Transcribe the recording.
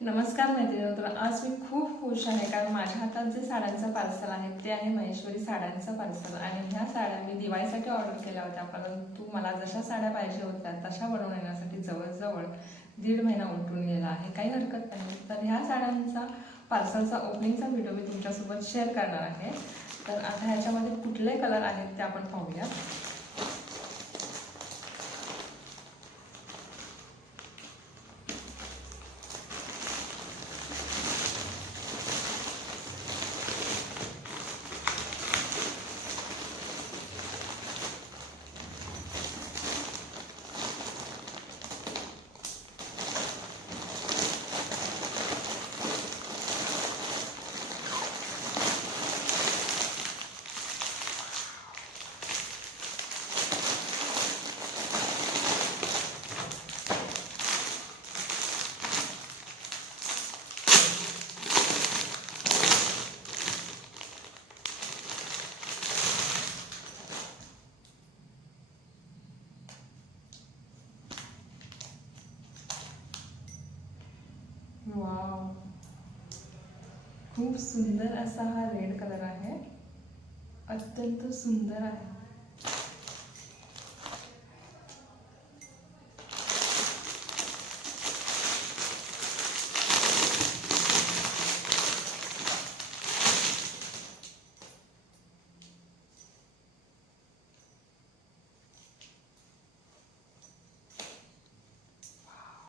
नमस्कार मैत्रिणी, तर आज मी खूप खुश आहे कारण माझ्या हातात जे साड्यांचं पार्सल आहे ते आहे महेश्वरी साड्यांचं पार्सल. आणि ह्या साड्या मी दिवाळीसाठी ऑर्डर केल्या होत्या, परंतु मला जशा साड्या पाहिजे होत्या तशा बनवून येण्यासाठी जवळजवळ 1.5 महिना उलटून गेला आहे. काही हरकत नाही. तर ह्या साड्यांचा पार्सलचा ओपनिंगचा व्हिडिओ मी तुमच्यासोबत शेअर करणार आहे. तर आता ह्याच्यामध्ये कुठले कलर आहेत ते आपण पाहूया. वाव, खूप सुंदर असा हा रेड कलर आहे. अत्यंत सुंदर आहे.